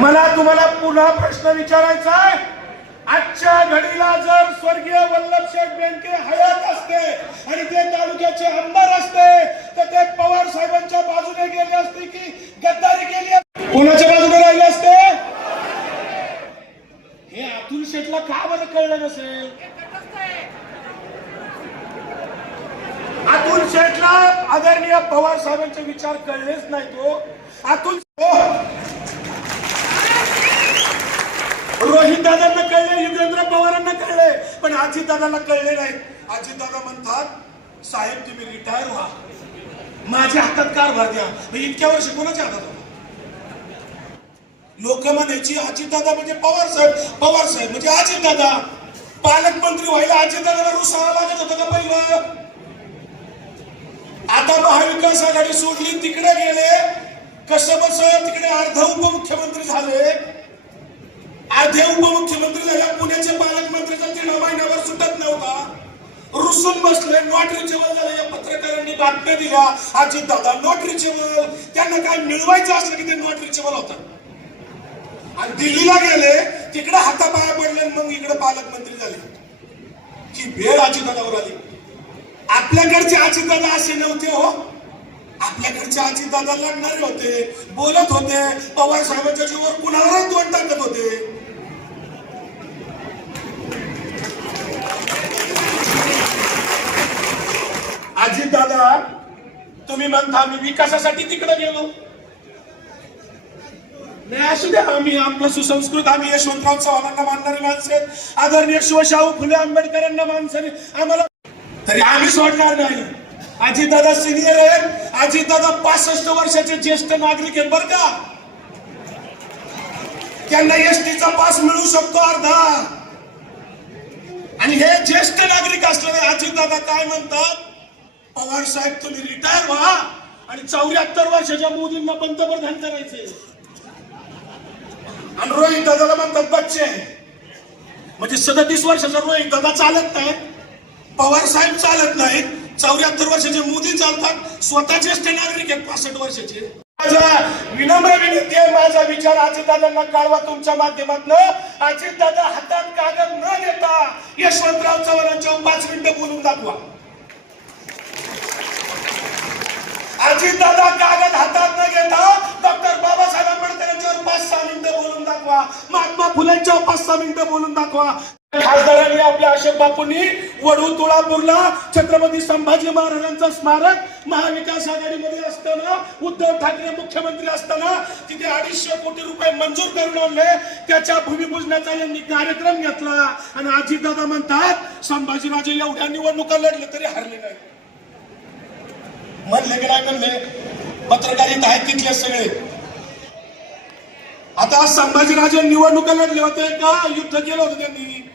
मला तुम्हाला पुन्हा प्रश्न विचारायचा आहे. आजच्या घडीला जर स्वर्गीय वल्लभशेठ बेनके हयात असते आणि ते तालुक्याचे आमदार असते तर ते पवार साहेबांच्या बाजूने गेले असते की गद्दारी केली कोणाच्या बाजूने राहिले असते? हे अतुल शेठला का बरं कळलं नसेल? अतुल शेठला आदरणीय पवार साहेबांचे विचार कळलेच नाही तो. अतुल रोहित दादांना कळले युगेंद्र पवारांना कळले पण आजी दादाला कळले नाही आजी दादा म्हणतात साहेब तुम्ही रिटायर व्हा. माझ्या हातात कारभार द्या. मग इतक्या वर्ष कोणाच्या हातात होता? लोक म्हणायची अजित दादा म्हणजे पवार साहेब पवार साहेब म्हणजे अजित दादा पालकमंत्री व्हायला अजित दादाला रुसावा लागत होतं का पहिलं? आता महाविकास आघाडी सोडली तिकडे गेले. कसं बस? तिकडे अर्ध उपमुख्यमंत्री झाले. अर्धे उपमुख्यमंत्री झाल्या पुण्याचे पालकमंत्रीचा तिढा महिन्यावर सुटत नव्हता. रुसून बसले नॉट रिचेबल झाले. या पत्रकारांनी बातम्या दिल्या. आजी दादा नॉट रिचेबल त्यांना काय मिळवायचं असलं की ते नॉट रिचेबल होतात आणि दिल्लीला गेले तिकडे हातापाया पडले मग इकडे पालकमंत्री झाले. की वेळ अजितदादावर आली. आपल्याकडचे अजितदादा असे नव्हते हो. आपल्याकडचे अजितदादा लढणारे होते बोलत होते पवार साहेबांच्या जीवावर कुणाला दोन टाकत होते. अजितदादा तुम्ही म्हणता आम्ही विकासासाठी तिकडे गेलो. नाही असू द्या आम्ही आपलं सुसंस्कृत आम्ही यशवंतराव चव्हाणांना मानणारी माणसं आहेत. आदरणीय शिवशाहू फुले आंबेडकरांना माणसं आम्हाला तरी आम्ही सोडणार नाही. अजितदादा सिनियर आहेत. अजितदादा पासष्ट वर्षाचे ज्येष्ठ नागरिक आहेत बरं का? त्यांना एसटीचा पास मिळू शकतो अर्धा. आणि हे ज्येष्ठ नागरिक असलेले अजितदादा काय म्हणतात? पवार साहेब तुम्ही रिटायर व्हा आणि चौऱ्याहत्तर वर्षाच्या मोदींना पंतप्रधान करायचे. आणि रोहित दादाला म्हणतात बच्चे म्हणजे सदतीस वर्षाचा रोहित दादा चालत नाही पवार साहेब चालत नाहीत. चौऱ्याहत्तर वर्षाचे मोदी चालतात. स्वतःचेच ते नागरिक आहेत पासष्ट वर्षाचे. माझा विनम्र विनंती आहे माझा विचार अजितदादांना कळवा तुमच्या माध्यमातून. अजितदादा हातात कागद न घेता यशवंतराव चव्हाणांच्या पाच मिनिटं बोलून दाखवा. अजितदादा कागद हातात न घेता डॉक्टर बाबासाहेब आंबेडकर यांच्यावर पाच सहा मिनिटं बोलून दाखवा. महात्मा फुलेंच्यावर पाच सहा मिनिटं बोलून दाखवा. खासदारांनी आपल्या अशोक बापूंनी वडू तुळापूरला छत्रपती संभाजी महाराजांचं स्मारक महाविकास आघाडीमध्ये असताना उद्धव ठाकरे मुख्यमंत्री असताना तिथे अडीचशे कोटी रुपये मंजूर करून आणले. त्याच्या भूमिपूजनाचा यांनी कार्यक्रम घेतला. आणि अजितदादा म्हणतात संभाजीराजे एवढ्या निवडणुका लढले तरी हरले नाही. म्हणले की नाही म्हणले पत्रकारित आहेत तिथले सगळे. आता संभाजीराजे निवडणुका लढले होते का? युद्ध केलं होतं त्यांनी.